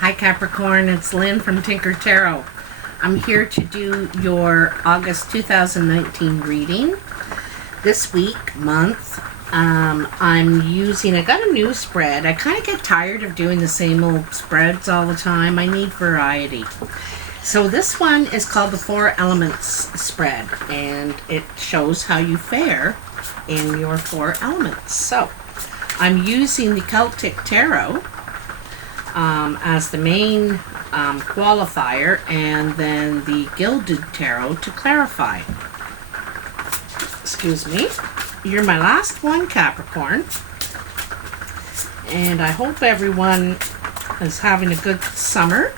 Hi Capricorn, it's Lynn from Tinker Tarot. I'm here to do your August 2019 reading. This month, I got a new spread. I kind of get tired of doing the same old spreads all the time. I need variety. So this one is called the 4 Elements spread, and it shows how you fare in your 4 elements. So I'm using the Celtic Tarot as the main qualifier, and then the Gilded Tarot to clarify. Excuse me. You're my last one, Capricorn. And I hope everyone is having a good summer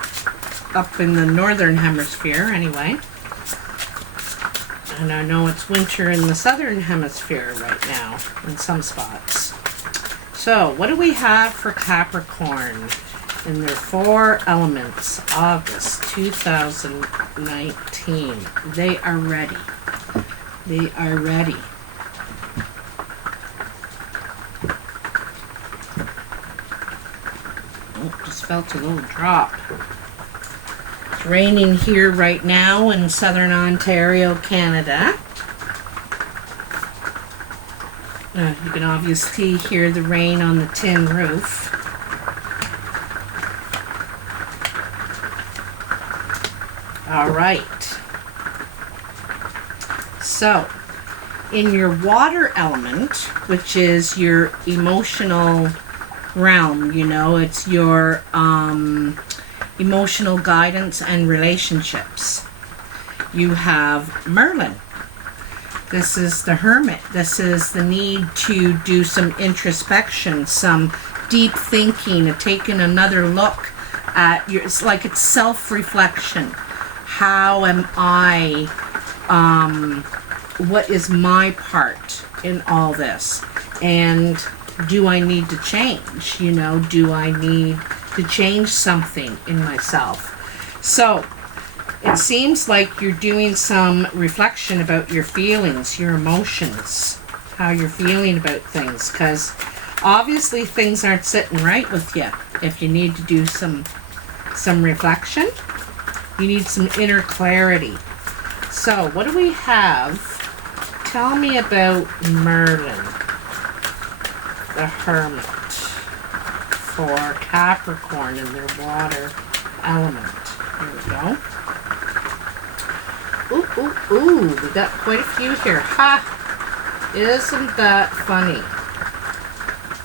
up in the northern hemisphere anyway. And I know it's winter in the southern hemisphere right now in some spots. So, what do we have for Capricorn in their 4 elements, August 2019? They are ready. They are ready. Oh, just felt a little drop. It's raining here right now in southern Ontario, Canada. You can obviously hear the rain on the tin roof. All right. So, in your water element, which is your emotional realm, you know, it's your emotional guidance and relationships, you have Merlin. This is the Hermit. This is the need to do some introspection, some deep thinking, taking another look at your, it's like it's self-reflection. How am I, what is my part in all this? And do I need to change? You know, do I need to change something in myself? So, it seems like you're doing some reflection about your feelings, your emotions, how you're feeling about things, because obviously things aren't sitting right with you. If you need to do some reflection, you need some inner clarity. So, what do we have? Tell me about Merlin, the Hermit, for Capricorn in their water element. Here we go. Ooh, we got quite a few here. Ha! Isn't that funny?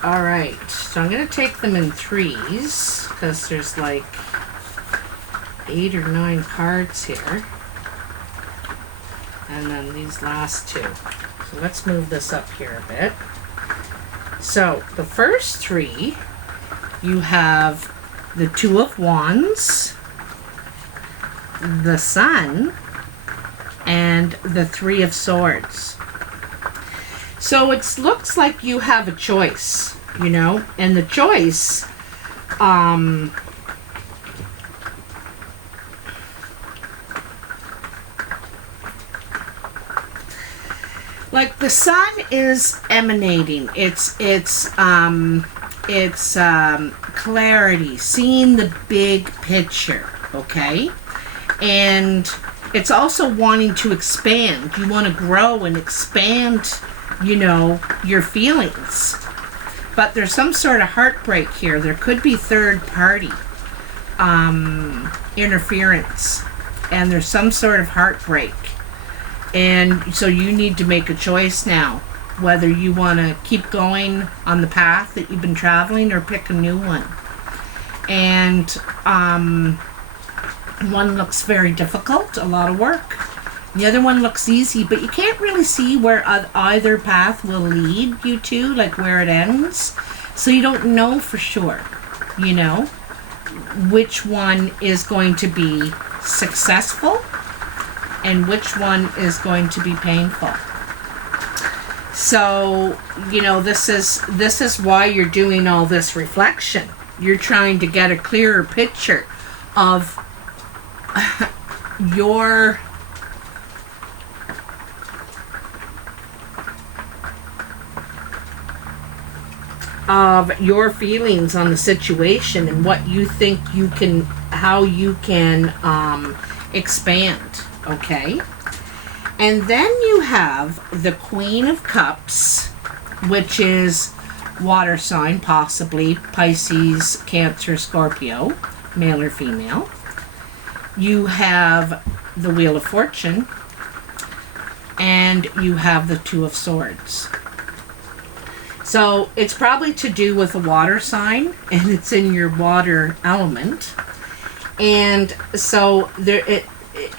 Alright, so I'm going to take them in 3s, because there's like 8 or 9 cards here. And then these last 2. So let's move this up here a bit. So, the first 3, you have the 2 of Wands, the Sun, and the 3 of Swords. So it looks like you have a choice, you know, and the choice, like the Sun is emanating. It's clarity, seeing the big picture, okay? And it's also wanting to expand. You want to grow and expand, you know, your feelings. But there's some sort of heartbreak here. There could be third party interference. And there's some sort of heartbreak. And so you need to make a choice now, whether you want to keep going on the path that you've been traveling or pick a new one. And one looks very difficult, a lot of work. The other one looks easy, but you can't really see where either path will lead you to, like where it ends. So you don't know for sure, you know, which one is going to be successful and which one is going to be painful. So, you know, this is why you're doing all this reflection. You're trying to get a clearer picture of your of your feelings on the situation and what you think you can, how you can expand, okay? And then you have the Queen of Cups, which is water sign, possibly Pisces, Cancer, Scorpio, male or female. You have the Wheel of Fortune, and you have the Two of Swords. So it's probably to do with a water sign, and it's in your water element. And so there,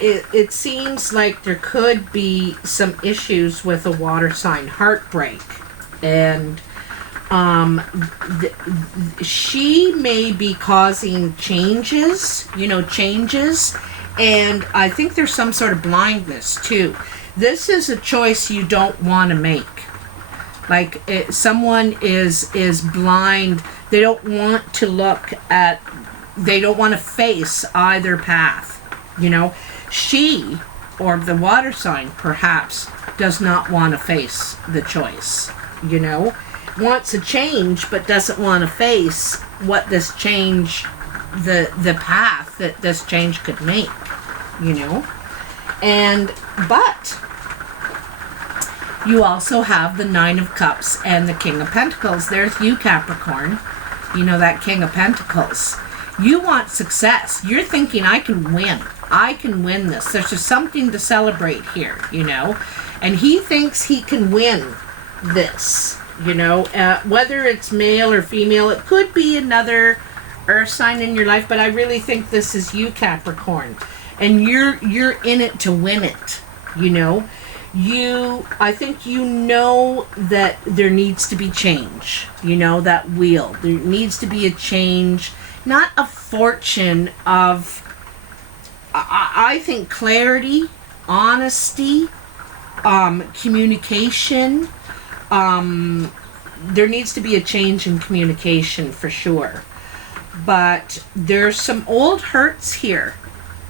it seems like there could be some issues with a water sign, heartbreak, and she may be causing changes, changes, and I think there's some sort of blindness too. This is a choice you don't want to make. Like someone is blind. They don't want to look at, they don't want to face either path. She, or the water sign perhaps, does not want to face the choice. Wants a change, but doesn't want to face what this change, the path that this change could make. But you also have the Nine of Cups and the King of Pentacles. There's you, Capricorn. That King of Pentacles. You want success. You're thinking, I can win. I can win this. There's just something to celebrate here, And he thinks he can win this, whether it's male or female. It could be another earth sign in your life, but I really think this is you, Capricorn. And you're in it to win it, I think that there needs to be change, that wheel. There needs to be a change, not a fortune of, I think, clarity, honesty, communication. There needs to be a change in communication for sure. But there's some old hurts here,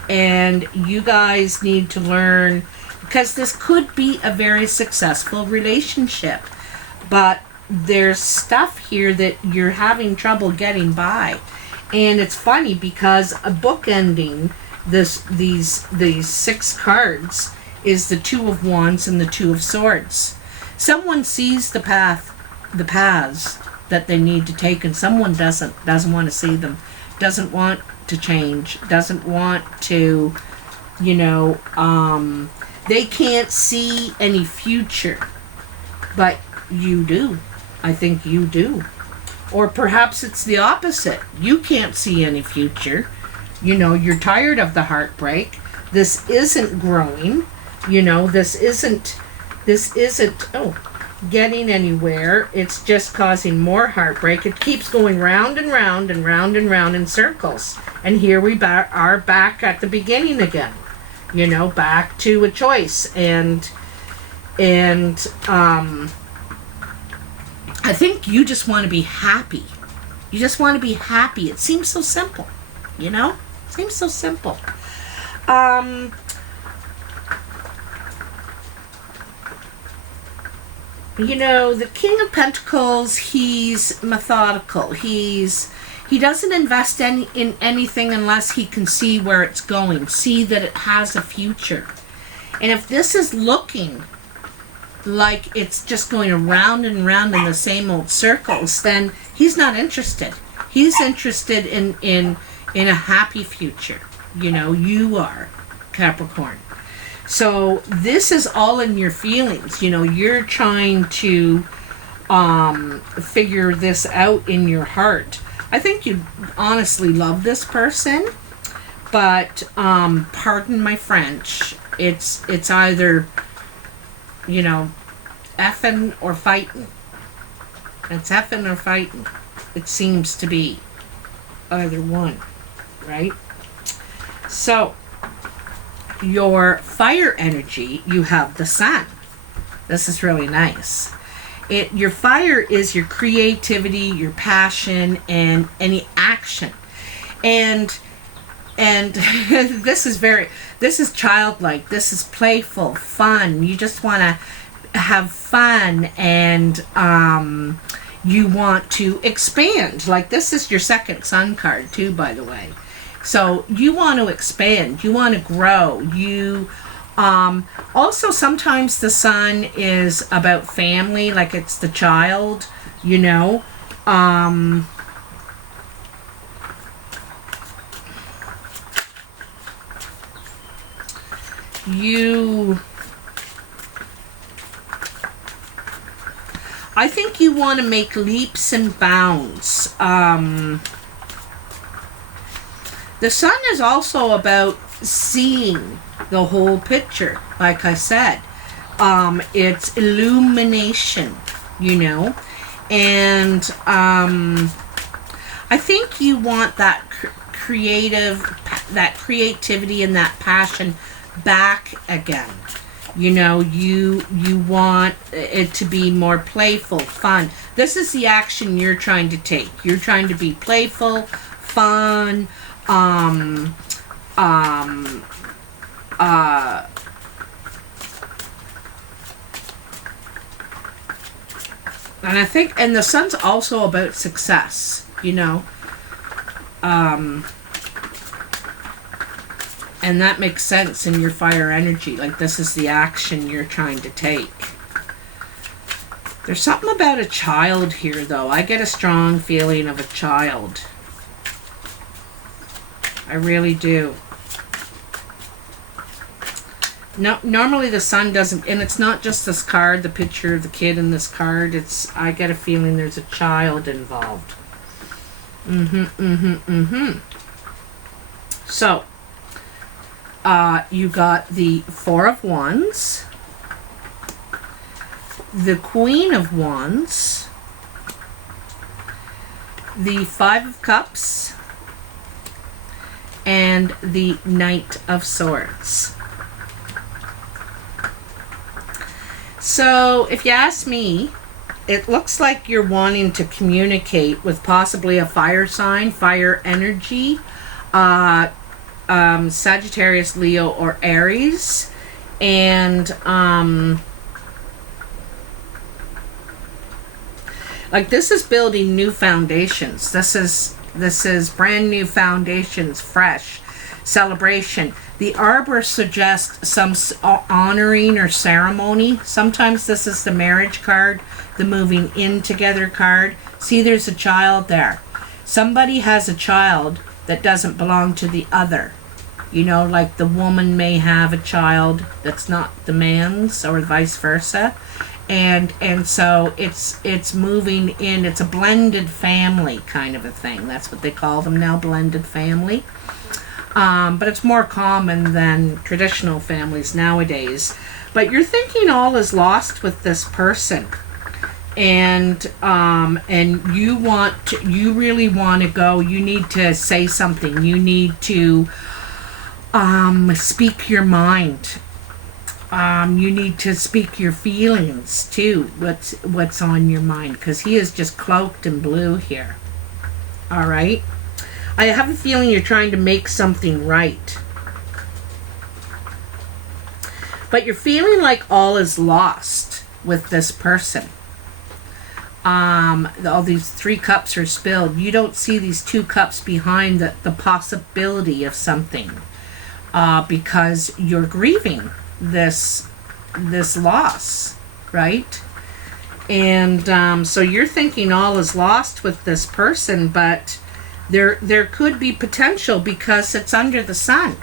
and you guys need to learn, because this could be a very successful relationship, but there's stuff here that you're having trouble getting by. And it's funny because a book ending these 6 cards is the Two of Wands and the Two of Swords. Someone sees the paths that they need to take, and someone doesn't want to see them, doesn't want to change, doesn't want to, they can't see any future, but you do. I think you do. Or perhaps it's the opposite. You can't see any future. You're tired of the heartbreak. This isn't growing. This isn't getting anywhere. It's just causing more heartbreak. It keeps going round and round and round and round in circles. And here we are back at the beginning again. Back to a choice. And I think you just want to be happy. You just want to be happy. It seems so simple, It seems so simple. The King of Pentacles, he's methodical. He doesn't invest in anything unless he can see where it's going, see that it has a future. And if this is looking like it's just going around and around in the same old circles, then he's not interested. He's interested in a happy future. You are, Capricorn. So this is all in your feelings. You're trying to figure this out in your heart. I think you honestly love this person, but pardon my French, it's either, effing or fighting. It's effing or fighting. It seems to be either one, right? So your fire energy, you have the Sun. This is really nice. Your fire is your creativity, your passion, and any action. And this is childlike. This is playful, fun. You just want to have fun, and You want to expand. Like, this is your second sun card too, by the way. So you want to expand. You want to grow. You also, sometimes the sun is about family, like it's the child, you know. I think you want to make leaps and bounds. The sun is also about seeing the whole picture, like I said. It's illumination, you know. And I think you want that creativity and that passion back again. You know, you want it to be more playful, fun. This is the action you're trying to take. You're trying to be playful, fun, and I think, and the sun's also about success, you know. And that makes sense in your fire energy. Like, this is the action you're trying to take. There's something about a child here, though. I get a strong feeling of a child. I really do. No, normally the sun doesn't, and it's not just this card, the picture of the kid in this card. I get a feeling there's a child involved. So, you got the Four of Wands, the Queen of Wands, the Five of Cups, and the Knight of Swords. So, if you ask me, it looks like you're wanting to communicate with possibly a fire sign, fire energy, Sagittarius, Leo, or Aries. And like, this is building new foundations. This is brand new foundations, fresh celebration. The arbor suggests some honoring or ceremony. Sometimes this is the marriage card, the moving in together card. See, there's a child there. Somebody has a child that doesn't belong to the other. You know, like the woman may have a child that's not the man's, or vice versa. And so it's moving in. It's a blended family kind of a thing. That's what they call them now, blended family. But it's more common than traditional families nowadays. But you're thinking all is lost with this person, and you really want to go. You need to say something. You need to speak your mind. You need to speak your feelings too. What's on your mind? Because he is just cloaked in blue here. All right. I have a feeling you're trying to make something right. But you're feeling like all is lost with this person. All these 3 cups are spilled. You don't see these 2 cups behind the possibility of something. Because you're grieving this loss, right? And so you're thinking all is lost with this person, but there could be potential because it's under the sun.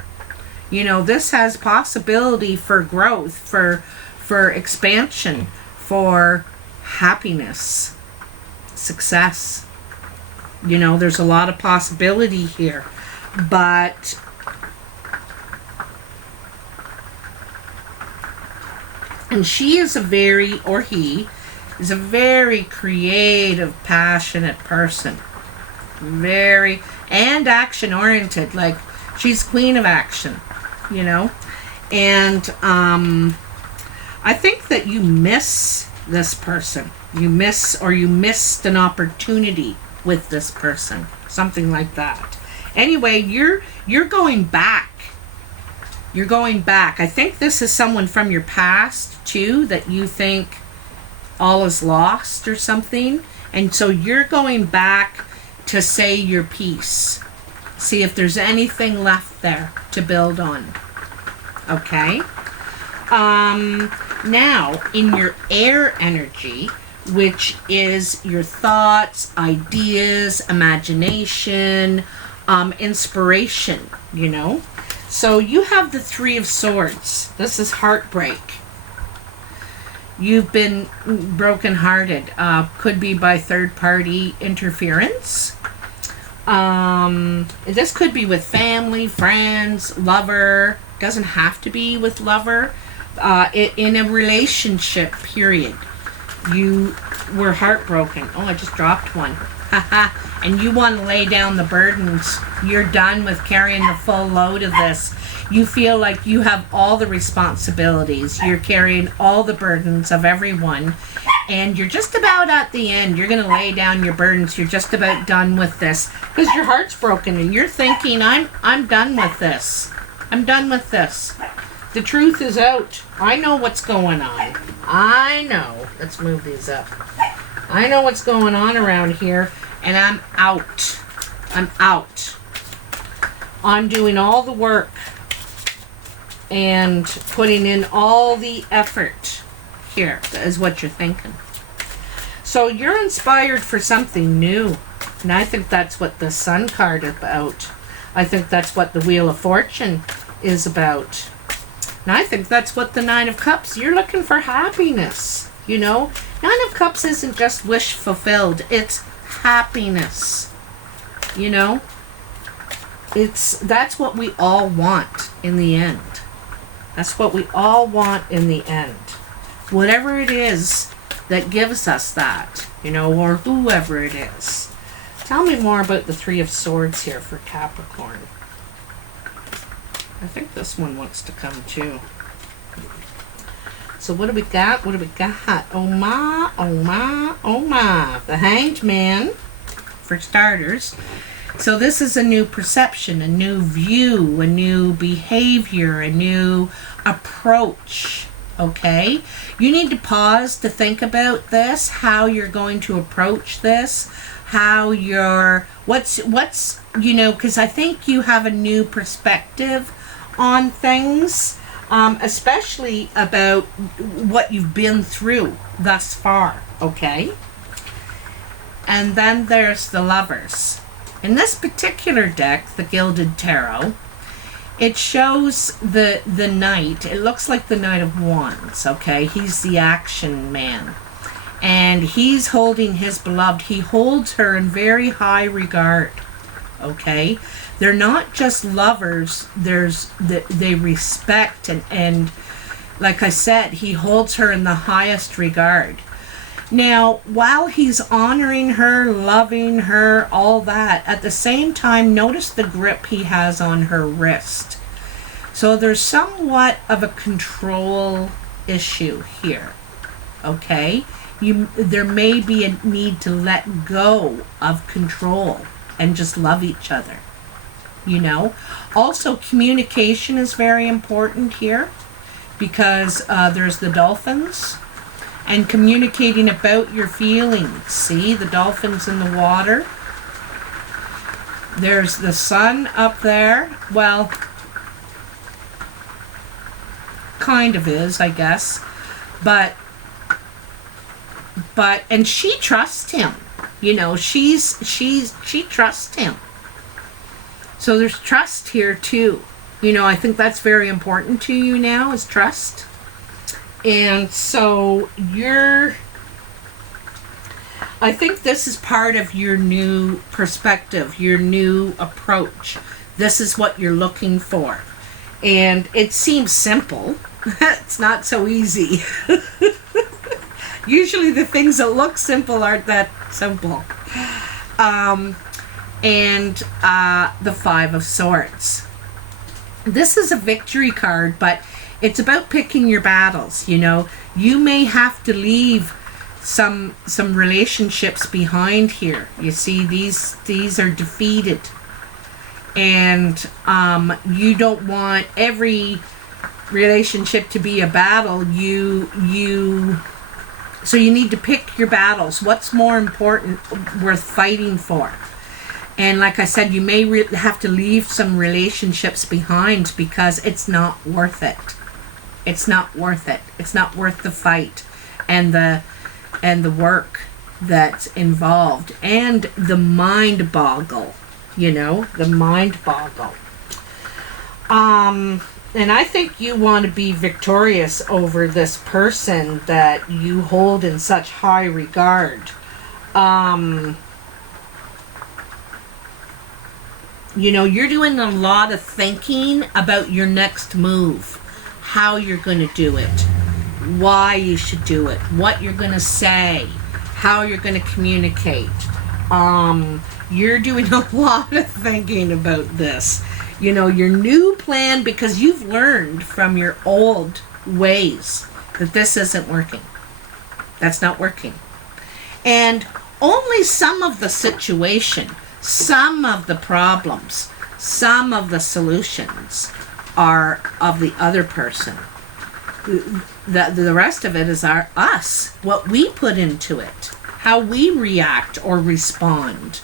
You know, this has possibility for growth, for expansion, for happiness, success. You know, there's a lot of possibility here. But and she is he is a very creative, passionate person. Very, and action oriented. Like, she's queen of action, you know. And I think that you miss this person. You missed an opportunity with this person. Something like that. Anyway, you're going back. You're going back. I think this is someone from your past too that you think all is lost or something. And so you're going back to say your piece. See if there's anything left there to build on. Okay? Now, in your air energy, which is your thoughts, ideas, imagination, inspiration, you know? So you have the Three of Swords. This is heartbreak. You've been brokenhearted. Could be by third-party interference. This could be with family, friends, lover. Doesn't have to be with lover. In a relationship, period. You were heartbroken. Oh, I just dropped one. And you want to lay down the burdens. You're done with carrying the full load of this. You feel like you have all the responsibilities. You're carrying all the burdens of everyone. And you're just about at the end. You're going to lay down your burdens. You're just about done with this. Because your heart's broken and you're thinking, I'm done with this. I'm done with this. The truth is out. I know what's going on. I know. Let's move these up. I know what's going on around here. And I'm out. I'm out. I'm doing all the work and putting in all the effort here, is what you're thinking. So you're inspired for something new. And I think that's what the Sun card is about. I think that's what the Wheel of Fortune is about. And I think that's what the Nine of Cups, you're looking for happiness, you know? Nine of Cups isn't just wish fulfilled. It's happiness, you know? That's what we all want in the end. That's what we all want in the end. Whatever it is that gives us that, you know, or whoever it is. Tell me more about the Three of Swords here for Capricorn. I think this one wants to come too. So what do we got? What do we got? Oh my, oh my, oh my. The Hanged Man, for starters. So this is a new perception, a new view, a new behavior, a new approach. Okay? You need to pause to think about this, how you're going to approach this, how you're, what's, you know, because I think you have a new perspective on things, especially about what you've been through thus far, okay? And then there's the Lovers. In this particular deck, the Gilded Tarot, it shows the Knight. It looks like the Knight of Wands, okay? He's the action man. And he's holding his beloved. He holds her in very high regard, okay? They're not just lovers. They respect and like I said, he holds her in the highest regard. Now, while he's honoring her, loving her, all that, at the same time, notice the grip he has on her wrist. So there's somewhat of a control issue here, okay? There may be a need to let go of control and just love each other, you know? Also, communication is very important here because there's the dolphins. And communicating about your feelings. See, the dolphins in the water. There's the sun up there. Well, kind of is, I guess. But and she trusts him. You know, she trusts him. So there's trust here too. You know, I think that's very important to you now, is trust. And so I think this is part of your new perspective, your new approach. This is what you're looking for. And it seems simple. It's not so easy. Usually the things that look simple aren't that simple. And the Five of Swords. This is a victory card, but it's about picking your battles, you know. You may have to leave some relationships behind here. You see, these are defeated. And you don't want every relationship to be a battle. You So you need to pick your battles. What's more important, worth fighting for? And like I said, you may have to leave some relationships behind because it's not worth it. It's not worth it. It's not worth the fight and the work that's involved and the mind boggle, the mind boggle. And I think you want to be victorious over this person that you hold in such high regard. You're doing a lot of thinking about your next move, how you're going to do it, why you should do it, what you're going to say, how you're going to communicate. You're doing a lot of thinking about this. Your new plan, because you've learned from your old ways that this isn't working. That's not working. And only some of the situation, some of the problems, some of the solutions are of the other person. The rest of it is us, what we put into it, how we react or respond,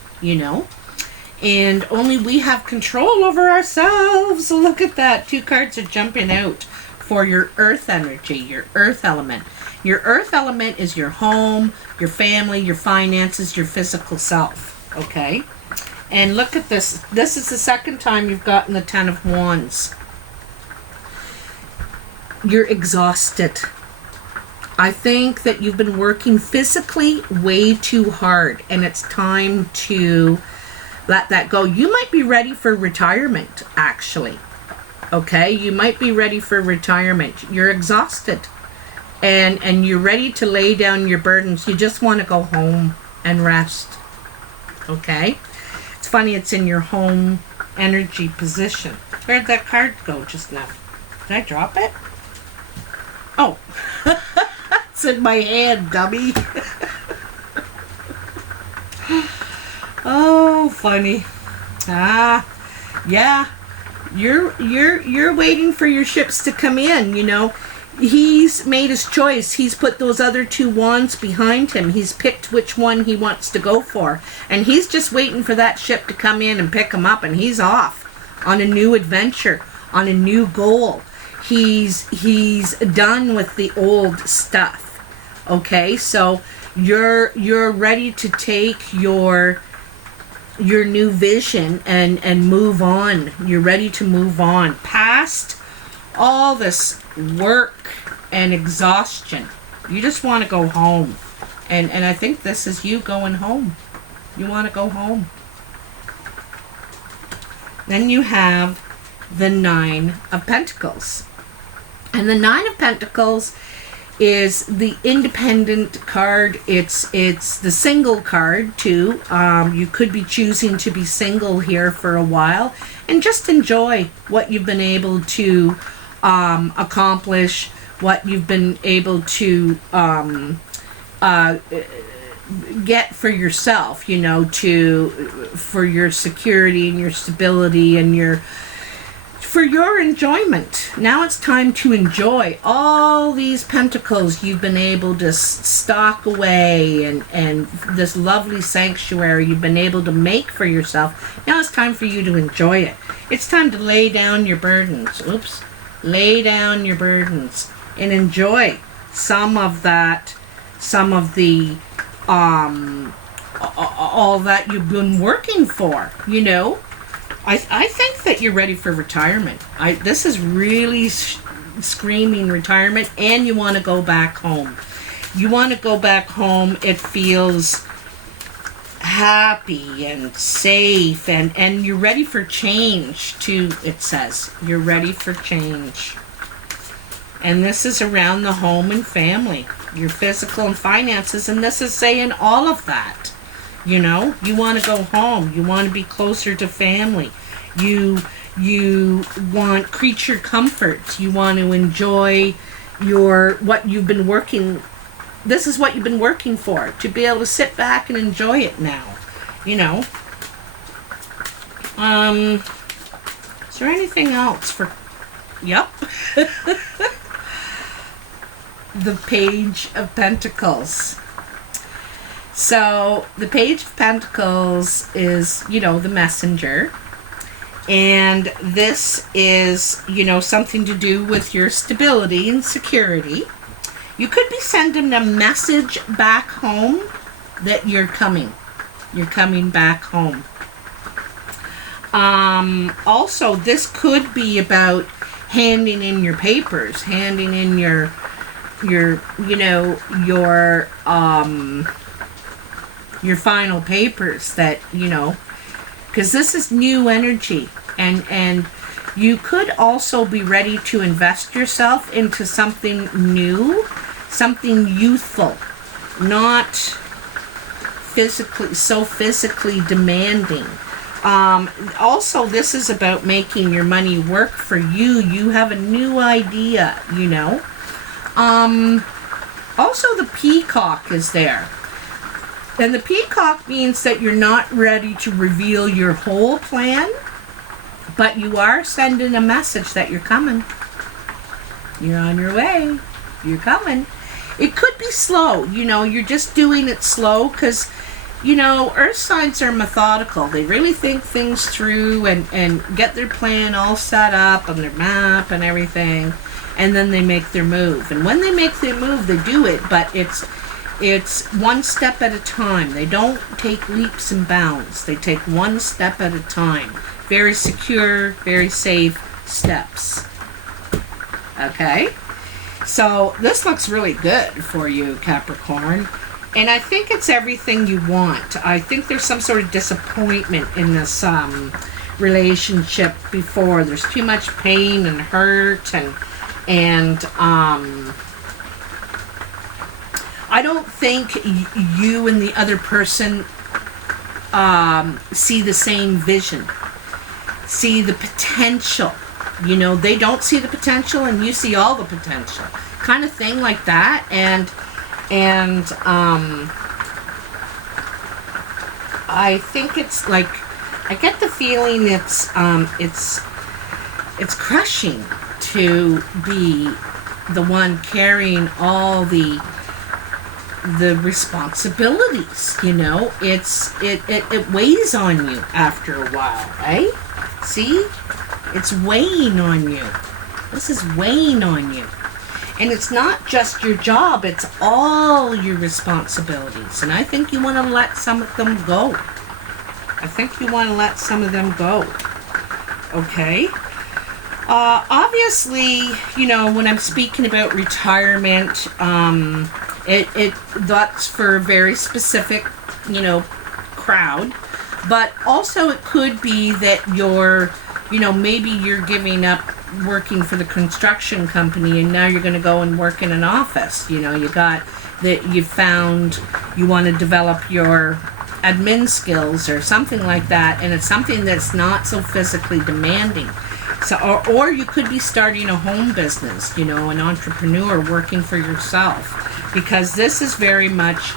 And only we have control over ourselves. Look at that. 2 cards are jumping out for your earth energy, your earth element. Your earth element is your home, your family, your finances, your physical self. Okay? And look at this. This is the second time you've gotten the 10 of Wands. You're exhausted. I think that you've been working physically way too hard, and it's time to let that go. You might be ready for retirement, actually. Okay? You might be ready for retirement. You're exhausted. And you're ready to lay down your burdens. You just want to go home and rest. Okay? It's funny, it's in your home energy position. Where'd that card go just now? Did I drop it? Oh. It's in my hand, dummy. Oh, funny. Yeah. You're waiting for your ships to come in, He's made his choice. He's put those other 2 wands behind him. He's picked which one he wants to go for. And he's just waiting for that ship to come in and pick him up, and he's off on a new adventure, on a new goal. He's done with the old stuff. Okay? So you're ready to take your new vision and move on. You're ready to move on past all this work and exhaustion. You just want to go home. And I think this is you going home. You want to go home. Then you have the 9 of Pentacles. And the 9 of Pentacles is the independent card. It's the single card too. You could be choosing to be single here for a while and just enjoy what you've been able to accomplish, what you've been able to get for yourself, for your security and your stability and for your enjoyment. Now it's time to enjoy all these pentacles you've been able to stock away and this lovely sanctuary you've been able to make for yourself. Now it's time for you to enjoy it. It's time to lay down your burdens. Lay down your burdens and enjoy some of the all that you've been working for, I think that you're ready for retirement. This is really screaming retirement, and you want to go back home. You want to go back home. It feels happy and safe, and you're ready for change too, it says. You're ready for change. And this is around the home and family, your physical and finances, and this is saying all of that. You want to go home. You want to be closer to family. You want creature comforts. You want to enjoy what you've been working. This is what you've been working for, to be able to sit back and enjoy it now. Is there anything else for? Yep. the Page of Pentacles. So the Page of Pentacles is, you know, the messenger. And this is, you know, something to do with your stability and security. You could be sending a message back home that you're coming. You're coming back home. Also, this could be about handing in your papers, handing in your you know, your final papers that, you know, because this is new energy, and you could also be ready to invest yourself into something new, something youthful, not physically demanding. Also, this is about making your money work for you. You have a new idea, you know. Also, the peacock is there. And the peacock means that you're not ready to reveal your whole plan, but you are sending a message that you're coming. You're on your way. You're coming. It could be slow, you know, you're just doing it slow because, you know, earth signs are methodical. They really think things through and get their plan all set up on their map and everything, and then they make their move. And when they make their move, they do it, but it's one step at a time. They don't take leaps and bounds. They take one step at a time. Very secure, very safe steps. Okay? So this looks really good for you, Capricorn. And I think it's everything you want. I think there's some sort of disappointment in this relationship before. There's too much pain and hurt, and I don't think you and the other person see the same vision, see the potential. You know, they don't see the potential and you see all the potential. Kind of thing like that. And I think it's like, I get the feeling it's crushing to be the one carrying all the responsibilities, you know. It weighs on you after a while, right? See? It's weighing on you. This is weighing on you. And it's not just your job, it's all your responsibilities. And I think you want to let some of them go. I think you want to let some of them go. Okay? Obviously, you know, when I'm speaking about retirement, that's for a very specific, you know, crowd. But also it could be that you're, you know, maybe you're giving up working for the construction company and now you're going to go and work in an office. You know, you got that, you found you want to develop your admin skills or something like that, and it's something that's not so physically demanding. So, or you could be starting a home business, you know, an entrepreneur working for yourself, because this is very much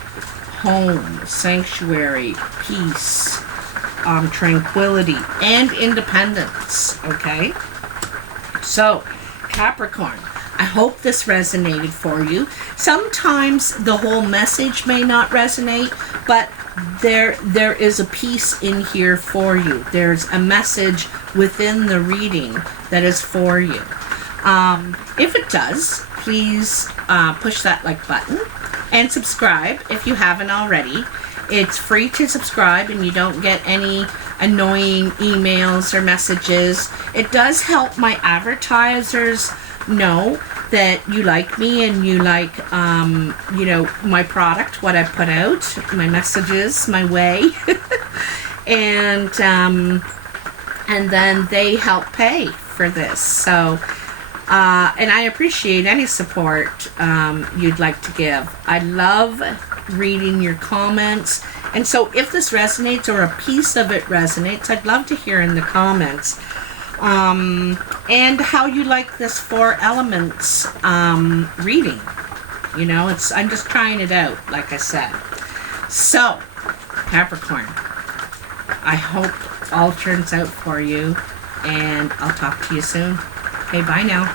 home, sanctuary, peace, tranquility, and independence, okay? So, Capricorn, I hope this resonated for you. Sometimes the whole message may not resonate, but there is a piece in here for you. There's a message within the reading that is for you. If it does, please push that like button and subscribe if you haven't already. It's free to subscribe and you don't get any annoying emails or messages. It does help my advertisers know that you like me and you like, you know, my product, what I put out, my messages, my way. and then they help pay for this. So, and I appreciate any support you'd like to give. I love reading your comments. And so if this resonates or a piece of it resonates, I'd love to hear in the comments. And how you like this 4 elements reading. You know, I'm just trying it out, like I said. So, Capricorn, I hope all turns out for you, and I'll talk to you soon. Okay, bye now.